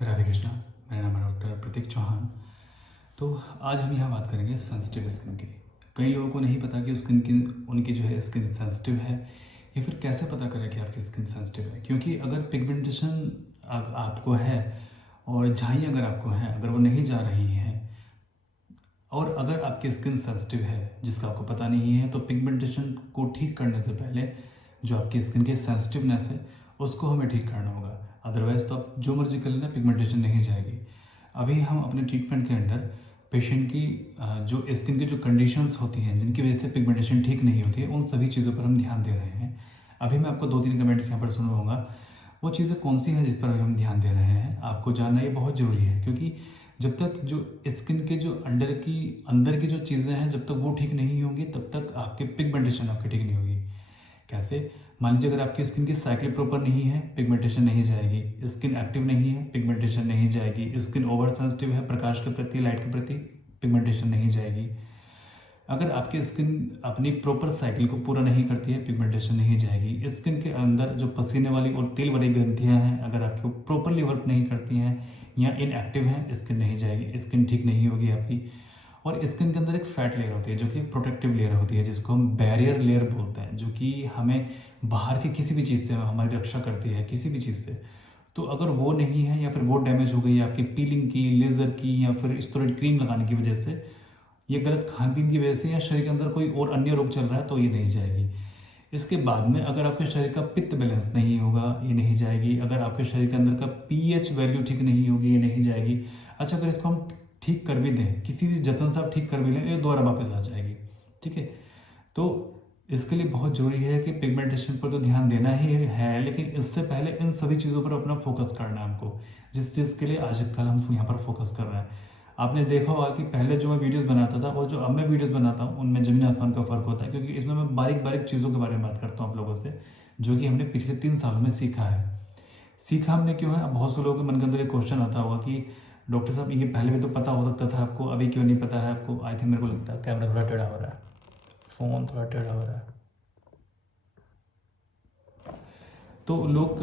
राधे कृष्णा। मेरा नाम है डॉक्टर प्रतीक चौहान। तो आज हम यहाँ बात करेंगे सेंसिटिव स्किन की। कई लोगों को नहीं पता कि स्किन की उनकी जो है स्किन सेंसिटिव है, या फिर कैसे पता करें कि आपकी स्किन सेंसिटिव है। क्योंकि अगर पिगमेंटेशन आपको है और झाई अगर आपको है, अगर वो नहीं जा रही है, और अगर आपकी स्किन सेंसिटिव है जिसका आपको पता नहीं है, तो पिगमेंटेशन को ठीक करने से पहले जो आपकी स्किन की सेंसिटिवनेस है उसको हमें ठीक करना होगा। अदरवाइज़ तो आप जो मर्जी कर लेना, पिगमेंटेशन नहीं जाएगी। अभी हम अपने ट्रीटमेंट के अंडर पेशेंट की जो स्किन की जो कंडीशंस होती हैं जिनकी वजह से पिगमेंटेशन ठीक नहीं होती है, उन सभी चीज़ों पर हम ध्यान दे रहे हैं। अभी मैं आपको 2-3 कमेंट्स यहाँ पर सुनवाऊँगा। वो चीज़ें कौन सी हैं जिस पर अभी हम ध्यान दे रहे हैं, आपको जानना ये बहुत ज़रूरी है। क्योंकि जब तक जो स्किन के जो अंदर की जो चीज़ें हैं, जब तक वो ठीक नहीं होंगी, तब तक आपके पिगमेंटेशन आपकी ठीक नहीं होगी। कैसे? मान लीजिए अगर आपकी स्किन की साइकिल प्रॉपर नहीं है, पिगमेंटेशन नहीं जाएगी। स्किन एक्टिव नहीं है, पिगमेंटेशन नहीं जाएगी। स्किन ओवर सेंसिटिव है प्रकाश के प्रति, लाइट के प्रति, पिगमेंटेशन नहीं जाएगी। अगर आपकी स्किन अपनी प्रॉपर साइकिल को पूरा नहीं करती है, पिगमेंटेशन नहीं जाएगी। स्किन के अंदर जो पसीने वाली और तेल वाली ग्रंथियां हैं, अगर आपको प्रॉपरली वर्क नहीं करती हैं या इनएक्टिव हैं, स्किन नहीं जाएगी, स्किन ठीक नहीं होगी आपकी। और स्किन के अंदर एक फैट लेयर होती है जो कि प्रोटेक्टिव लेयर होती है, जिसको हम बैरियर लेयर बोलते हैं, जो कि हमें बाहर की किसी भी चीज़ से हमारी रक्षा करती है, किसी भी चीज़ से। तो अगर वो नहीं है, या फिर वो डैमेज हो गई है आपकी पीलिंग की, लेज़र की, या फिर स्टेरॉइड क्रीम लगाने की वजह से, ये गलत खान पीन की वजह से, या शरीर के अंदर कोई और अन्य रोग चल रहा है, तो ये नहीं जाएगी। इसके बाद में अगर आपके शरीर का पित्त बैलेंस नहीं होगा, ये नहीं जाएगी। अगर आपके शरीर के अंदर का पीएच वैल्यू ठीक नहीं होगी, ये नहीं जाएगी। अच्छा, अगर इसको हम ठीक कर भी दें, किसी भी जतन से आप ठीक कर भी लें, ये दोबारा वापस आ जाएगी। ठीक है। तो इसके लिए बहुत ज़रूरी है कि पिगमेंटेशन पर तो ध्यान देना ही है, लेकिन इससे पहले इन सभी चीज़ों पर अपना फोकस करना है हमको, जिस चीज़ के लिए आज कल हम यहाँ पर फोकस कर रहे हैं। आपने देखा होगा कि पहले जो मैं वीडियोस बनाता था और जो अब मैं वीडियोस बनाता हूँ, उनमें ज़मीन आसमान का फ़र्क होता है। क्योंकि इसमें मैं बारीक बारीक चीज़ों के बारे में बात करता हूँ आप लोगों से, जो कि हमने पिछले 3 सालों में सीखा है। सीखा हमने क्यों है? अब बहुत से लोगों के मन के अंदर एक क्वेश्चन आता होगा कि डॉक्टर साहब, ये पहले भी तो पता हो सकता था आपको, अभी क्यों नहीं पता है आपको? आई थिंक मेरे को लगता है कैमरा थोड़ा टेढ़ा हो रहा है, फ़ोन थोड़ा टेढ़ा हो रहा है। तो लोग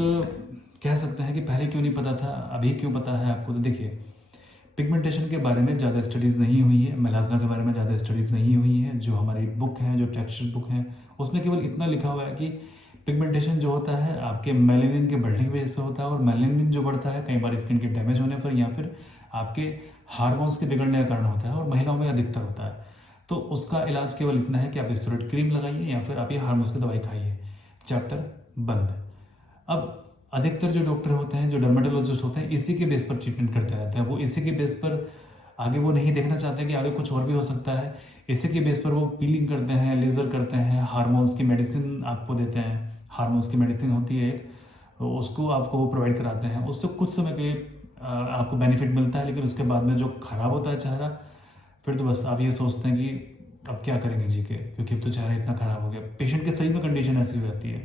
कह सकते हैं कि पहले क्यों नहीं पता था, अभी क्यों पता है आपको? तो देखिए, पिगमेंटेशन के बारे में ज़्यादा स्टडीज़ नहीं हुई है, मेलास्मा के बारे में ज़्यादा स्टडीज़ नहीं हुई हैं। जो हमारी बुक हैं, जो टेक्स्ट बुक हैं, उसमें केवल इतना लिखा हुआ है कि पिगमेंटेशन जो होता है आपके मेलेनिन के बढ़ने की वजह से होता है, और मेलेनिन जो बढ़ता है कई बार स्किन के डैमेज होने पर, या फिर आपके हार्मोन्स के बिगड़ने का कारण होता है, और महिलाओं में अधिकतर होता है। तो उसका इलाज केवल इतना है कि आप स्टेरॉइड क्रीम लगाइए, या फिर आप ये हार्मोन्स की दवाई खाइए। चैप्टर बंद। अब अधिकतर जो डॉक्टर होते हैं, जो डर्मेटोलॉजिस्ट होते हैं, इसी के बेस पर ट्रीटमेंट करते रहते हैं। वो इसी के बेस पर आगे वो नहीं देखना चाहते कि आगे कुछ और भी हो सकता है। इसी के बेस पर वो पीलिंग करते हैं, लेज़र करते हैं, हार्मोन्स की मेडिसिन आपको देते हैं। हार्मोन्स की मेडिसिन होती है एक, तो उसको आपको वो प्रोवाइड कराते हैं। उससे कुछ समय के लिए आपको बेनिफिट मिलता है, लेकिन उसके बाद में जो खराब होता है चेहरा, फिर तो बस आप ये सोचते हैं कि अब क्या करेंगे जी के, क्योंकि अब तो चेहरा इतना खराब हो गया। पेशेंट के सही में कंडीशन ऐसी हो जाती है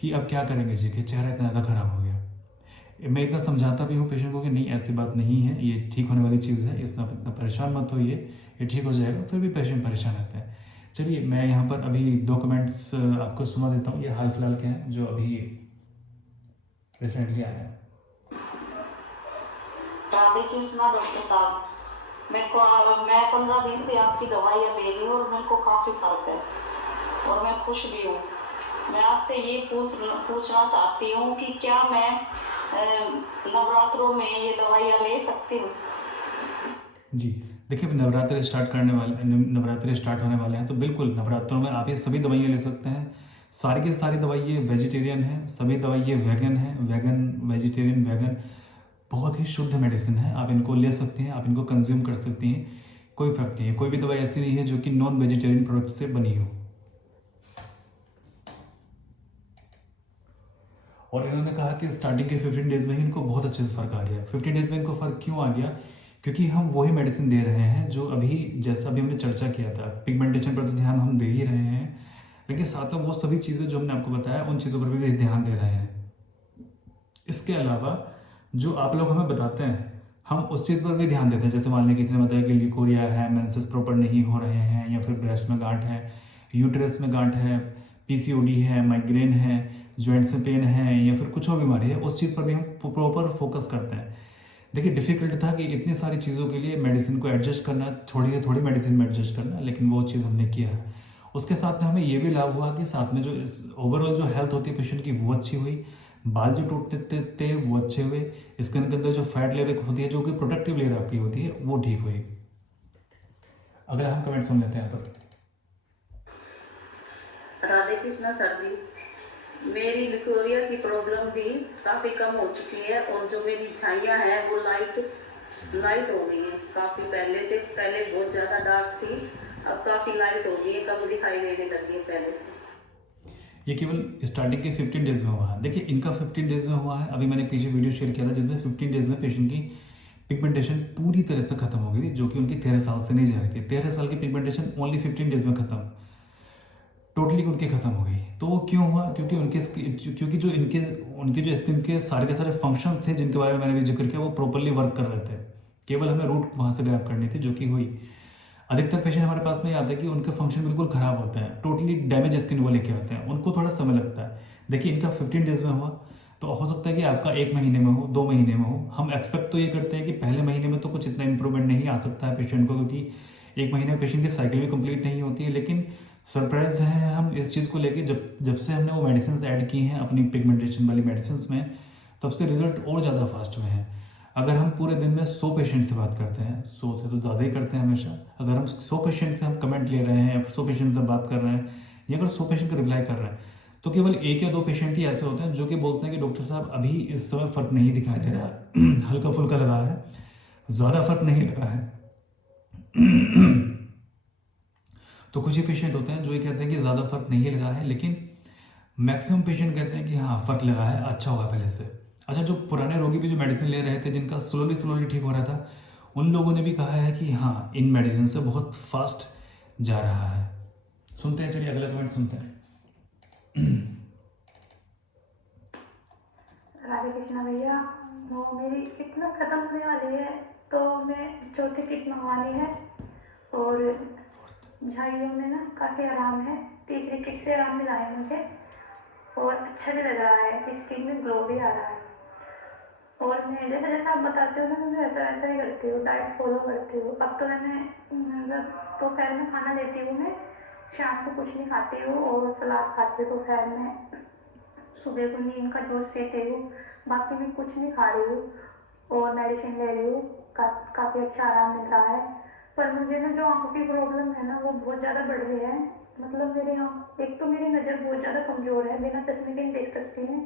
कि अब क्या करेंगे जी के, चेहरा इतना ज़्यादा खराब हो गया। मैं इतना समझाता भी हूँ पेशेंट को कि नहीं, ऐसी बात नहीं है, ये ठीक होने वाली चीज़ है, इतना इतना परेशान मत होइए, ये ठीक हो जाएगा। फिर भी पेशेंट परेशान रहते हैं। चलिए, मैं यहाँ पर अभी 2 कमेंट्स आपको सुना देता हूँ। ये हाल फिलहाल के हैं, जो अभी रिसेंटली आए हैं। राधे कृष्णा डॉक्टर साहब, मेरे को मैं 15 दिन से आपकी दवाइयाँ ले रही हूँ और मेरे को काफ़ी फर्क है और मैं खुश भी हूँ। मैं आपसे ये पूछना चाहती हूँ कि क्या मैं नवरात्रों में ये दवाइयाँ ले सकती हूँ? जी, देखिए, नवरात्रि स्टार्ट होने वाले हैं, तो बिल्कुल नवरात्रों में आप ये सभी दवाइयाँ ले सकते हैं। सारी की सारी दवाइयाँ वेजिटेरियन हैं, सभी दवाइयाँ वेगन हैं। वेगन, वेजिटेरियन, वेगन बहुत ही शुद्ध मेडिसिन है। आप इनको ले सकते हैं, आप इनको कंज्यूम कर सकती हैं, कोई इफेक्ट नहीं है। कोई भी दवाई ऐसी नहीं है जो कि नॉन वेजिटेरियन प्रोडक्ट से बनी हो। और इन्होंने कहा कि स्टार्टिंग के 15 डेज में ही इनको बहुत अच्छे से फ़र्क आ गया। 15 डेज में इनको फ़र्क क्यों आ गया? क्योंकि हम वही मेडिसिन दे रहे हैं जो अभी, जैसा अभी हमने चर्चा किया था, पिगमेंटेशन पर तो ध्यान हम दे ही रहे हैं, लेकिन साथ में वो सभी चीज़ें जो हमने आपको बताया, उन चीज़ों पर भी ध्यान दे रहे हैं। इसके अलावा जो आप लोग हमें बताते हैं, हम उस चीज़ पर भी ध्यान देते हैं। जैसे मान लें किसी ने बताया कि लिकोरिया है, मेंसेस प्रॉपर नहीं हो रहे हैं, या फिर ब्रेस्ट में गांठ है, यूट्रस में गांठ है, पीसीओडी है, माइग्रेन है, जॉइंट्स में पेन है या फिर कुछ और बीमारी है, उस चीज़ पर भी हम प्रॉपर फोकस करते हैं। देखिए डिफ़िकल्ट था कि इतनी सारी चीज़ों के लिए मेडिसिन को एडजस्ट करना, थोड़ी से थोड़ी मेडिसिन में एडजस्ट करना, लेकिन वो चीज़ हमने किया है। उसके साथ में हमें ये भी लाभ हुआ कि साथ में जो इस ओवरऑल जो हेल्थ होती है पेशेंट की वो अच्छी हुई, बाल जो टूटते थे वो अच्छे हुए, स्किन के अंदर जो फैट लेयर होती है जो कि प्रोटेक्टिव लेयर आपकी होती है वो ठीक हुई। अगला हम कमेंट सुन लेते हैं यहाँ पर। राधे कृष्णा सर जी, मेरी लिकोरिया की प्रॉब्लम भी काफ़ी कम हो चुकी है और जो मेरी छाइयाँ हैं वो लाइट हो गई हैं काफ़ी। पहले बहुत ज़्यादा डार्क थी, अब काफ़ी लाइट हो गई है, कम दिखाई देने लगी है पहले से। ये केवल स्टार्टिंग के 15 डेज में हुआ है। देखिए इनका 15 डेज में हुआ है। अभी मैंने पीछे वीडियो शेयर किया था जिसमें 15 डेज में पेशेंट की पिगमेंटेशन पूरी तरह से खत्म हो गई थी, जो कि उनकी 13 साल से नहीं जा रही थी। 13 साल की पिगमेंटेशन ओनली 15 डेज में खत्म, टोटली उनकी खत्म हो गई। तो वो क्यों हुआ? क्योंकि जो उनके जो स्किन के सारे फंक्शन थे जिनके बारे में मैंने भी जिक्र किया वो प्रॉपरली वर्क कर रहे थे। केवल हमें रूट वहाँ से गायब करनी थी, जो कि हुई। अधिकतर पेशेंट हमारे पास में ये आता है कि उनके फंक्शन बिल्कुल खराब होते हैं, टोटली डैमेज स्किन वो लेके आते हैं, उनको थोड़ा समय लगता है। देखिए इनका 15 डेज में हुआ, तो हो सकता है कि आपका 1 महीने में हो, 2 महीने में हो। हम एक्सपेक्ट तो ये करते हैं कि पहले महीने में तो कुछ इतना इंप्रूवमेंट नहीं आ सकता है पेशेंट को, क्योंकि 1 महीने में पेशेंट की साइकिल भी कंप्लीट नहीं होती है। लेकिन सरप्राइज है हम इस चीज़ को लेके, जब जब से हमने वो मेडिसिन ऐड की हैं अपनी पिगमेंटेशन वाली मेडिसिन में, तब से रिजल्ट और ज़्यादा फास्ट हुए हैं। अगर हम पूरे दिन में 100 पेशेंट से बात करते हैं, 100 से तो ज़्यादा ही करते हैं हमेशा, अगर हम 100 पेशेंट से हम कमेंट ले रहे हैं या 100 पेशेंट से बात कर रहे हैं या अगर 100 पेशेंट का रिप्लाई कर रहे हैं, तो केवल 1 या 2 पेशेंट ही ऐसे होते हैं जो कि बोलते हैं कि डॉक्टर साहब अभी इस समय फ़र्क नहीं दिखाई दे रहा हल्का फुल्का लगा है, ज़्यादा फर्क नहीं लगा है। तो कुछ ही पेशेंट होते हैं जो ये कहते हैं कि ज़्यादा फर्क नहीं लगा है, लेकिन मैक्सिमम पेशेंट कहते हैं कि हाँ फर्क लगा है, अच्छा हुआ पहले से। अच्छा, जो पुराने रोगी भी जो मेडिसिन ले रहे थे जिनका स्लोली ठीक हो रहा था, उन लोगों ने भी कहा है कि हाँ इन मेडिसिन से बहुत फास्ट जा रहा है। सुनते हैं, चलिए अगला कमेंट सुनते हैं। राधे कृष्णा भैया, वो मेरी किट ना खत्म होने वाली है, तो मैं चौथी किट मंगवानी है और झाइयों में ना काफ़ी आराम है। तीसरी किट से आराम मिला है मुझे और अच्छा भी लग रहा है, स्किन में ग्लो भी आ रहा है। और मैं जैसे जैसे आप बताते हो ना, मैं वैसा वैसा ही करती हूँ, डाइट फॉलो करती हूँ। अब तो मैंने मतलब दोपहर में खाना लेती हूँ मैं, शाम को कुछ नहीं खाती हूँ और सलाद खाती हूँ दोपहर में, सुबह को नीम का जूस पीती हूँ, बाकी मैं कुछ नहीं खा रही हूँ और मेडिसिन ले रही हूँ। काफ़ी अच्छा आराम मिल रहा है। पर मुझे ना जो आँखों की प्रॉब्लम है ना वो बहुत ज़्यादा बढ़ रही है। मतलब मेरे आँख, एक तो मेरी नज़र बहुत ज़्यादा कमज़ोर है, बिना चश्मे के नहीं देख सकती मैं।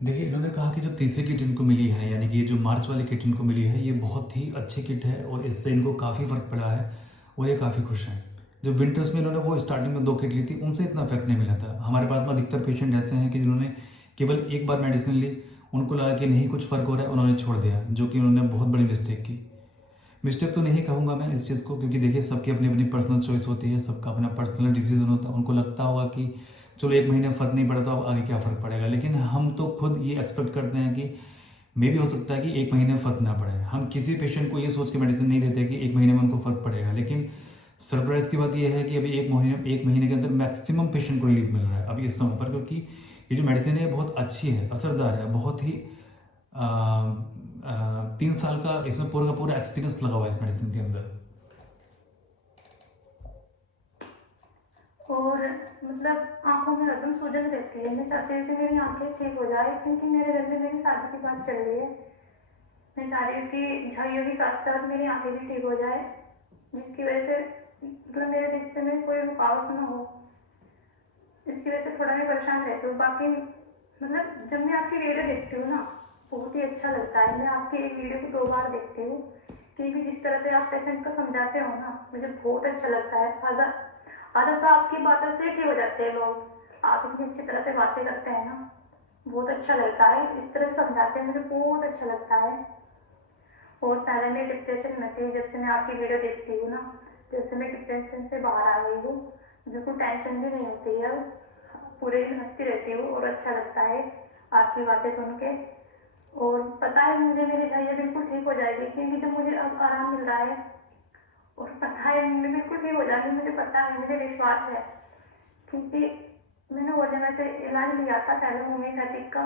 देखिए इन्होंने कहा कि जो तीसरी किट इनको मिली है, यानी कि ये जो मार्च वाली किट इनको मिली है, ये बहुत ही अच्छी किट है और इससे इनको काफ़ी फ़र्क पड़ा है और ये काफ़ी खुश हैं। जब विंटर्स में इन्होंने वो स्टार्टिंग में 2 किट ली थी, उनसे इतना इफेक्ट नहीं मिला था। हमारे पास में अधिकतर पेशेंट ऐसे हैं कि जिन्होंने केवल एक बार मेडिसिन ली, उनको लगा कि नहीं कुछ फ़र्क हो रहा है, उन्होंने छोड़ दिया, जो कि उन्होंने बहुत बड़ी मिस्टेक की। मिस्टेक तो नहीं कहूँगा मैं इस चीज़ को, क्योंकि देखिए सबकी अपनी अपनी पर्सनल चॉइस होती है, सबका अपना पर्सनल डिसीजन होता है। उनको लगता होगा कि चलो 1 महीने फ़र्क नहीं पड़ा तो अब आगे क्या फ़र्क पड़ेगा, लेकिन हम तो खुद ये एक्सपेक्ट करते हैं कि मे भी हो सकता है कि 1 महीने में फ़र्क ना पड़े। हम किसी पेशेंट को ये सोच के मेडिसिन नहीं देते कि 1 महीने में उनको फ़र्क पड़ेगा, लेकिन सरप्राइज़ की बात ये है कि अभी 1 महीने के अंदर मैक्सिमम पेशेंट को रिलीफ मिल रहा है अभी इस समय पर, क्योंकि ये जो मेडिसिन है बहुत अच्छी है, असरदार है, बहुत ही 3 साल का इसमें पूरा का पूरा एक्सपीरियंस लगा हुआ है इस मेडिसिन के अंदर। और मतलब आँखों में हरदम सूजन रहती है। मैं चाहती हूँ कि मेरी आँखें ठीक हो जाए, क्योंकि मेरे घर में मेरी शादी की बात चल रही है। मैं चाह रही हूँ कि झाइयों के साथ साथ मेरी आँखें भी ठीक हो जाए, जिसकी वजह से मतलब मेरे रिश्ते में कोई रुकावट ना हो। इसकी वजह से थोड़ा मैं परेशान रहती हूँ। बाकी मतलब जब मैं आपकी वीडियो देखती हूँ ना, बहुत ही अच्छा लगता है। मैं आपकी एक वीडियो को 2 बार देखती हूँ, क्योंकि जिस तरह से आप पेशेंट को समझाते हो ना, मुझे बहुत अच्छा लगता है। आधा तो आपकी बातों से ठीक हो जाते हैं लोग, आप इतनी अच्छी तरह से बातें करते हैं ना, बहुत अच्छा लगता है। इस तरह से समझाते हैं, मुझे बहुत अच्छा लगता है। और पहले मैं डिप्रेशन में थी, जब से मैं आपकी वीडियो देखती हूँ ना, जब से मैं डिप्रेशन से बाहर आ गई हूँ, बिल्कुल टेंशन भी नहीं होती है, पूरे दिन हंसती रहती हूँ और अच्छा लगता है आपकी बातें सुन के। और पता है मुझे मेरी झाइयाँ बिल्कुल ठीक हो जाएगी, क्योंकि जब मुझे अब आराम मिल रहा है और पता है मैं बिल्कुल ठीक हो जाएगी, मुझे पता है, मुझे विश्वास है। क्योंकि मैंने वो जगह से इलाज लिया था पहले होम्योपैथिक का।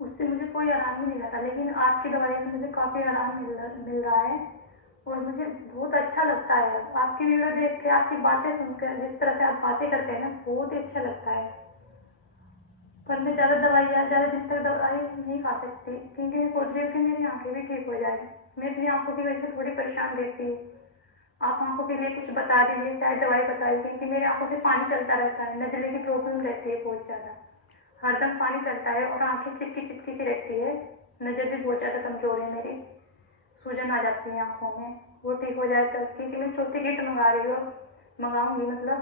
उससे मुझे कोई आराम नहीं मिला था, लेकिन आपकी दवाई से मुझे काफ़ी आराम मिल रहा है और मुझे बहुत अच्छा लगता है। आपकी वीडियो देख के, आपकी बातें सुनकर, जिस तरह से आप बातें करते हैं ना, बहुत ही अच्छा लगता है। पर मैं ज़्यादा दिन तक दवाई नहीं खा सकती, क्योंकि मैं सोच रही हूँ कि मेरी आंखें भी ठीक हो जाए। मैं अपनी आंखों की वजह से थोड़ी परेशान रहती हूँ। आप आंखों के लिए कुछ बता दीजिए, चाहे दवाई बता दीजिए, क्योंकि मेरी आंखों से पानी चलता रहता है, नजले की प्रॉब्लम रहती है बहुत ज़्यादा, हरदम पानी चलता है और आंखें चिपकी चिपकी सी रहती है। नज़र भी बहुत ज़्यादा कमज़ोर है मेरी, सूजन आ जाती है आंखों में। वो ठीक हो जाए तब, क्योंकि मैं चौथी किट मंगाऊंगी मतलब।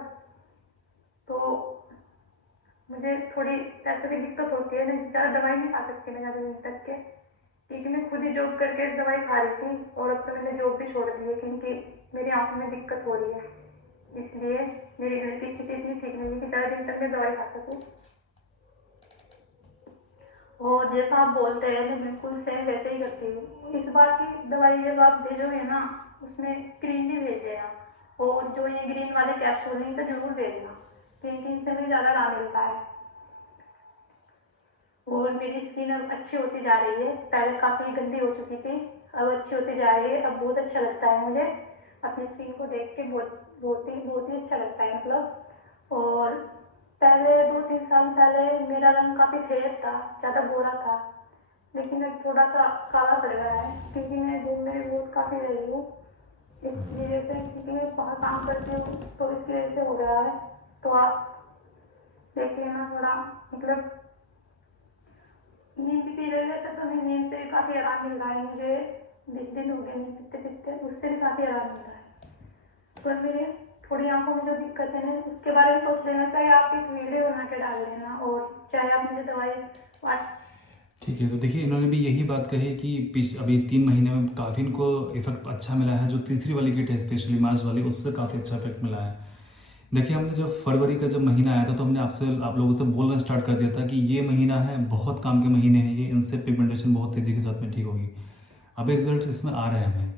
तो मुझे थोड़ी पैसों की दिक्कत होती है, मैं ज़्यादा दवाई नहीं खा सकती मैं ज़्यादा दिन तक के, क्योंकि मैं खुद ही जॉब करके दवाई खा रही थी और अब तो मैंने जॉब भी छोड़ दी है, क्योंकि मेरी आंखों में दिक्कत हो रही है। इसलिए मेरी घर की स्थिति इतनी ठीक नहीं है कि ज़्यादा दिन तक मैं दवाई खा सकूँ। और जैसा आप बोलते हैं मैं बिल्कुल सेम वैसे ही करती हूँ। इस बार की दवाई जब आप भेजोगे ना, उसमें क्रीम भी भेज देना, और जो ये ग्रीन वाले कैप्सूल हैं तो जरूर भेजना, क्योंकि इनसे मुझे ज़्यादा लाभ मिलता है। और मेरी स्किन अब अच्छी होती जा रही है, पहले काफ़ी गंदी हो चुकी थी, अब अच्छी होती जा रही है। अब बहुत अच्छा लगता है मुझे अपनी स्किन को देख के, बहुत ही अच्छा लगता है मतलब। और पहले 2-3 साल पहले मेरा रंग काफ़ी फेयर था, ज़्यादा गोरा था, लेकिन अब थोड़ा सा काला पड़ गया है, क्योंकि मैं धूप में बहुत काफ़ी रही हूँ इस वजह से, क्योंकि मैं बाहर काम करती हूँ तो इसकी वजह से हो गया है। तो आप देख लेना थोड़ा, मतलब नीम की वजह से तो मैं नीम से भी काफ़ी आराम मिल रहा है मुझे। 20 दिन हो गए नीम पीते पीते, उससे भी काफ़ी आराम मिल रहा है। पर मेरे थोड़ी आंखों में जो दिक्कत है ना, उसके बारे में सोच लेना, चाहे आप एक वीडियो बना के डाल देना और चाहे आप मुझे दवाई ठीक है, तो देखिए इन्होंने भी यही बात कही कि अभी 3 महीने में काफ़ी इनको इफेक्ट अच्छा मिला है। जो तीसरी वाली किट है स्पेशली मार्च वाली, उससे काफ़ी अच्छा इफेक्ट मिला है। देखिए हमने जब फरवरी का जब महीना आया था तो हमने आप लोगों से बोलना स्टार्ट कर दिया था कि ये महीना है, बहुत काम के महीने हैं ये, इनसे पिगमेंटेशन बहुत तेज़ी के साथ में ठीक होगी। अभी रिजल्ट इसमें आ रहे हैं हमें।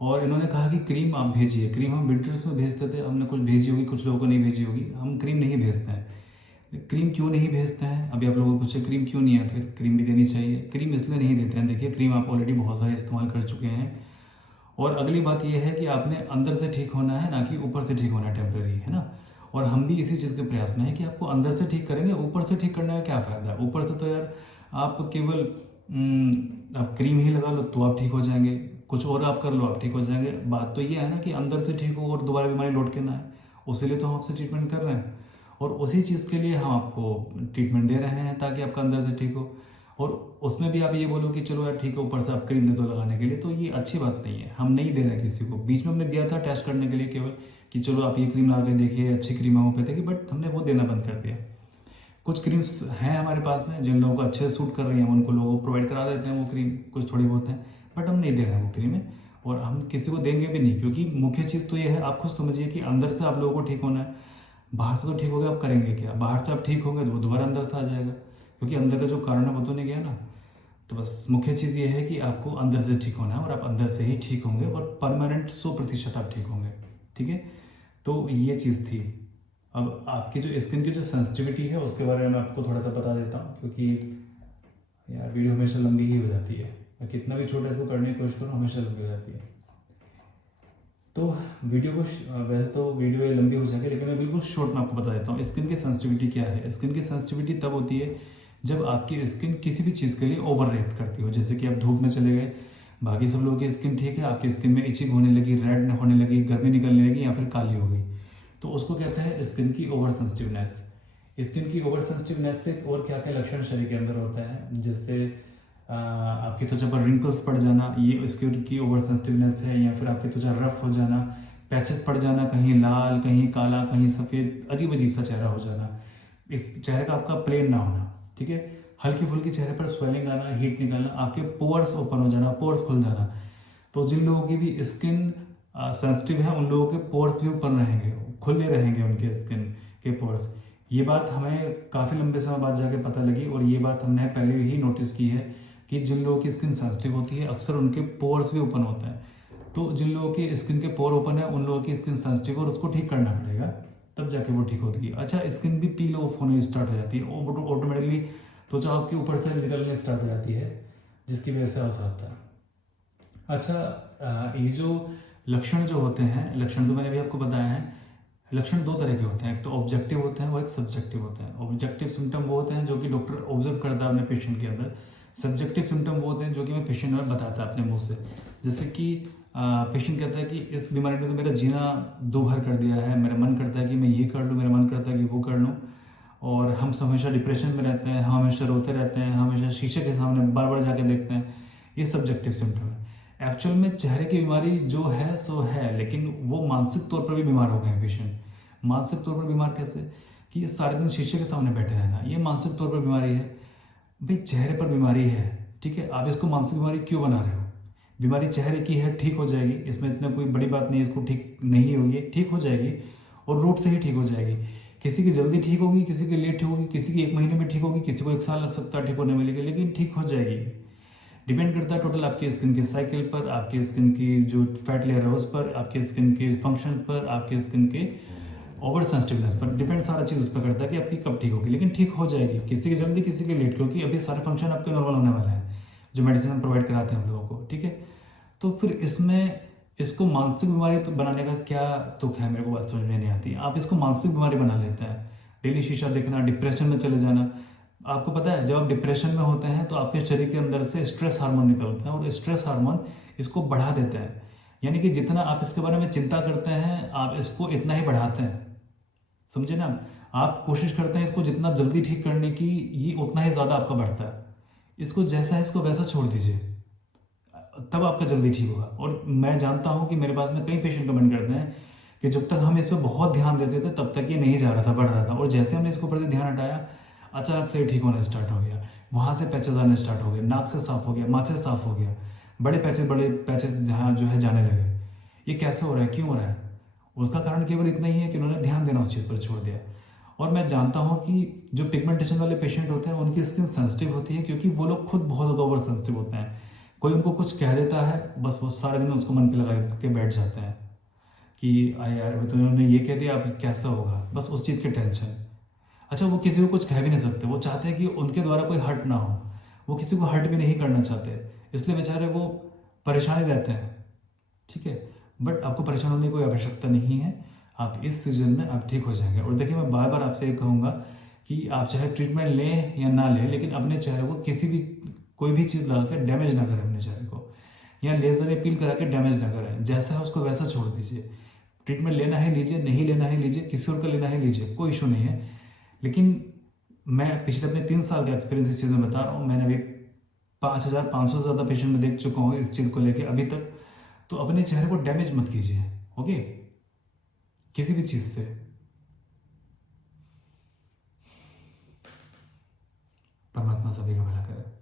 और इन्होंने कहा कि क्रीम आप भेजिए। क्रीम हम विंटर्स में भेजते थे, हमने कुछ भेजी होगी, कुछ लोगों को नहीं भेजी होगी। हम क्रीम नहीं भेजते हैं। क्रीम क्यों नहीं भेजते हैं, अभी आप लोगों को पूछे क्रीम क्यों नहीं है, फिर क्रीम भी देनी चाहिए। क्रीम इसलिए नहीं देते हैं, देखिए क्रीम आप ऑलरेडी बहुत सारे इस्तेमाल कर चुके हैं। और अगली बात यह है कि आपने अंदर से ठीक होना है, ना कि ऊपर से ठीक होना है, टेम्प्रेरी है ना। और हम भी इसी चीज़ के प्रयास में है कि आपको अंदर से ठीक करेंगे, ऊपर से ठीक करने का क्या फ़ायदा है। ऊपर से तो यार आप केवल आप क्रीम ही लगा लो तो आप ठीक हो जाएंगे, कुछ और आप कर लो आप ठीक हो जाएंगे। बात तो ये है ना कि अंदर से ठीक हो और दोबारा बीमारी लौट के ना आए, उसी लिए तो हम आपसे ट्रीटमेंट कर रहे हैं। और उसी चीज़ के लिए हम आपको ट्रीटमेंट दे रहे हैं ताकि आपका अंदर से ठीक हो। और उसमें भी आप ये बोलो कि चलो यार ठीक है ऊपर से आप क्रीम दे दो लगाने के लिए, तो ये अच्छी बात नहीं है। हम नहीं दे रहे किसी को। बीच में हमने दिया था टेस्ट करने के लिए केवल कि चलो आप ये क्रीम लगा के देखिए, अच्छी क्रीम है होम्योपैथी की, बट हमने वो देना बंद कर दिया। कुछ क्रीम्स हैं हमारे पास में जिन लोगों को अच्छे से सूट कर रही हैं, उनको लोगों को प्रोवाइड करा देते हैं वो क्रीम, कुछ थोड़ी बहुत हैं, बट हम नहीं दे रहे हैं वो क्रीमें। और हम किसी को देंगे भी नहीं, क्योंकि मुख्य चीज़ तो ये है, आप खुद समझिए कि अंदर से आप लोगों को ठीक होना है। बाहर से तो ठीक हो गया, आप करेंगे क्या। बाहर से आप ठीक होंगे तो वो दोबारा अंदर से आ जाएगा, क्योंकि अंदर का जो कारण है वो तो नहीं गया ना। तो बस मुख्य चीज़ ये है कि आपको अंदर से ठीक होना है, और आप अंदर से ही ठीक होंगे और परमानेंट 100% आप ठीक होंगे। ठीक है, तो ये चीज़ थी। अब आपकी जो स्किन की जो सेंसिटिविटी है उसके बारे में मैं आपको थोड़ा सा बता देता हूँ, क्योंकि यार वीडियो हमेशा लंबी ही हो जाती है। मैं कितना भी छोटा इसको करने की कोशिश करूँ हमेशा लंबी हो जाती है। तो वीडियो को वैसे तो वीडियो ये लंबी हो जाएगी, लेकिन मैं बिल्कुल शॉर्ट में आपको बता देता हूँ स्किन की सेंसिटिविटी क्या है। स्किन की सेंसिटिविटी तब होती है जब आपकी स्किन किसी भी चीज़ के लिए ओवर रिएक्ट करती हो। जैसे कि आप धूप में चले गए, बाकी सब लोगों की स्किन ठीक है, आपकी स्किन में इचिंग होने लगी, रेड होने लगी, गर्मी निकलने लगी, या फिर काली हो गई, तो उसको कहते हैं स्किन की ओवर सेंसिटिवनेस। स्किन की ओवर सेंसिटिवनेस के और क्या क्या लक्षण शरीर के अंदर होता है, जिससे आपकी त्वचा पर रिंकल्स पड़ जाना, ये स्किन की ओवर सेंसिटिवनेस है। या फिर आपकी त्वचा रफ हो जाना, पैचेस पड़ जाना, कहीं लाल, कहीं काला, कहीं सफ़ेद, अजीब अजीब सा चेहरा हो जाना, इस चेहरे का आपका प्लेन ना होना। ठीक है, हल्की फुल्की चेहरे पर स्वेलिंग आना, हीट निकलना, आपके पोर्स ओपन हो जाना, पोर्स खुल जाना। तो जिन लोगों की भी स्किन सेंसिटिव है उन लोगों के पोर्स भी ओपन रहेंगे, खुले रहेंगे उनके स्किन के पोर्स। ये बात हमें काफ़ी लंबे समय बाद जाके पता लगी, और ये बात हमने पहले ही नोटिस की है। कि जिन लोगों की स्किन सेंसिटिव होती है अक्सर उनके पोर्स भी ओपन होते हैं। तो जिन लोगों की स्किन के पोर ओपन है उन लोगों की स्किन सेंसिटिव और उसको ठीक करना पड़ेगा, तब जाके वो ठीक होती है। अच्छा, स्किन भी पील ऑफ होने स्टार्ट हो जाती है, ऑटोमेटिकली त्वचा आपके ऊपर से निकलने स्टार्ट हो जाती है, जिसकी वजह से ऐसा होता है। अच्छा, ये जो लक्षण जो होते हैं, लक्षण तो मैंने भी आपको बताया है। लक्षण दो तरह के होते हैं, एक तो ऑब्जेक्टिव होते हैं और एक सब्जेक्टिव होते हैं। ऑब्जेक्टिव सिम्टम वो होते हैं जो कि डॉक्टर ऑब्जर्व करता है अपने पेशेंट के अंदर। सब्जेक्टिव सिम्टम वो होते हैं जो कि मैं पेशेंट में बताता है अपने मुंह से। जैसे कि पेशेंट कहता है कि इस बीमारी ने तो मेरा जीना दो भर कर दिया है, मेरा मन करता है कि मैं ये कर लूँ, मेरा मन करता है कि वो कर लूँ, और हम हमेशा डिप्रेशन में रहते हैं, हम हमेशा रोते रहते हैं, हम हमेशा शीशे के सामने बार बार जाके देखते हैं। ये सब्जेक्टिव सिम्टम है। एक्चुअल में चेहरे की बीमारी जो है सो है, लेकिन वो मानसिक तौर पर भी बीमार हो गए हैं पेशेंट। मानसिक तौर पर बीमार कैसे? कि ये सारे दिन शीशे के सामने बैठे रहना, ये मानसिक तौर पर बीमारी है। भाई चेहरे पर बीमारी है, ठीक है, आप इसको मानसिक बीमारी क्यों बना रहे हो? बीमारी चेहरे की है, ठीक हो जाएगी, इसमें इतना कोई बड़ी बात नहीं है, इसको ठीक नहीं होगी, ठीक हो जाएगी और रूट से ही ठीक हो जाएगी। किसी की जल्दी ठीक होगी, किसी की लेट ठीक होगी, किसी की 1 महीने में ठीक होगी, किसी को 1 साल लग सकता है ठीक होने में, लेकिन ठीक हो जाएगी। डिपेंड करता है टोटल आपकी स्किन की साइकिल पर, आपकी स्किन की जो फैट लेयर है उस पर, आपकी स्किन के फंक्शन पर, आपके स्किन के ओवर सेंसिटिवनेस पर डिपेंड, सारा चीज़ उस पर करता है कि आपकी कब ठीक होगी। लेकिन ठीक हो जाएगी, किसी की जल्दी किसी की लेट, क्योंकि अभी सारे फंक्शन आपके नॉर्मल होने वाले हैं जो मेडिसिन हम प्रोवाइड कराते हैं हम लोगों को, ठीक है। तो फिर इसमें इसको मानसिक बीमारी तो बनाने का क्या तुक है, मेरे को बात समझ में नहीं आती। आप इसको मानसिक बीमारी बना लेते हैं, डेली शीशा देखना, डिप्रेशन में चले जाना। आपको पता है जब आप डिप्रेशन में होते हैं तो आपके शरीर के अंदर से स्ट्रेस हार्मोन निकलता है और स्ट्रेस हार्मोन इसको बढ़ा देता है। यानी कि जितना आप इसके बारे में चिंता करते हैं आप इसको इतना ही बढ़ाते हैं, समझे ना। आप कोशिश करते हैं इसको जितना जल्दी ठीक करने की, ये उतना ही ज़्यादा आपका बढ़ता है। इसको जैसा है इसको वैसा छोड़ दीजिए, तब आपका जल्दी ठीक होगा। और मैं जानता हूँ कि मेरे पास में कई पेशेंट कमेंट करते हैं कि जब तक हम इस पर बहुत ध्यान देते थे तब तक ये नहीं जा रहा था, बढ़ रहा था, और जैसे हमने इसके ऊपर से ध्यान हटाया अचानक से ठीक होना स्टार्ट हो गया। वहाँ से पैचेस आने स्टार्ट हो गए, नाक से साफ हो गया, माथे से साफ हो गया, बड़े पैचेस जहाँ जो है जाने लगे। ये कैसे हो रहा है, क्यों हो रहा है? उसका कारण केवल इतना ही है कि उन्होंने ध्यान देना उस चीज़ पर छोड़ दिया। और मैं जानता हूँ कि जो पिगमेंटेशन वाले पेशेंट होते हैं उनकी स्किन सेंसिटिव होती है, क्योंकि वो लोग खुद बहुत ज़्यादा ओवर सेंसिटिव होते हैं। कोई उनको कुछ कह देता है, बस वो सारे दिन उसको मन पे लगा के बैठ जाते हैं कि अरे यार तो उन्होंने ये कह दिया, अब कैसा होगा, बस उस चीज़ की टेंशन। अच्छा, वो किसी को कुछ कह भी नहीं सकते, वो चाहते हैं कि उनके द्वारा कोई हर्ट ना हो, वो किसी को हर्ट भी नहीं करना चाहते, इसलिए बेचारे वो परेशान ही रहते हैं, ठीक है। बट आपको परेशान होने की कोई आवश्यकता नहीं है, आप इस सीजन में आप ठीक हो जाएंगे। और देखिए मैं बार बार आपसे ये कहूँगा कि आप चाहे ट्रीटमेंट लें या ना लें, लेकिन अपने चेहरे को किसी भी कोई भी चीज़ लगा के डैमेज ना करें अपने चेहरे को, या लेज़र या पील करा के डैमेज ना करें। जैसा है उसको वैसा छोड़ दीजिए। ट्रीटमेंट लेना है लीजिए, नहीं लेना है लीजिए, किसी और का लेना है लीजिए, कोई इशू नहीं है। लेकिन मैं पिछले अपने 3 साल का एक्सपीरियंस इस चीज़ में बता रहा हूँ। मैंने अभी 5500 से ज़्यादा पेशेंट में देख चुका हूँ इस चीज़ को लेके अभी तक। तो अपने चेहरे को डैमेज मत कीजिए, ओके, किसी भी चीज़ से। परमात्मा सभी का भला करे।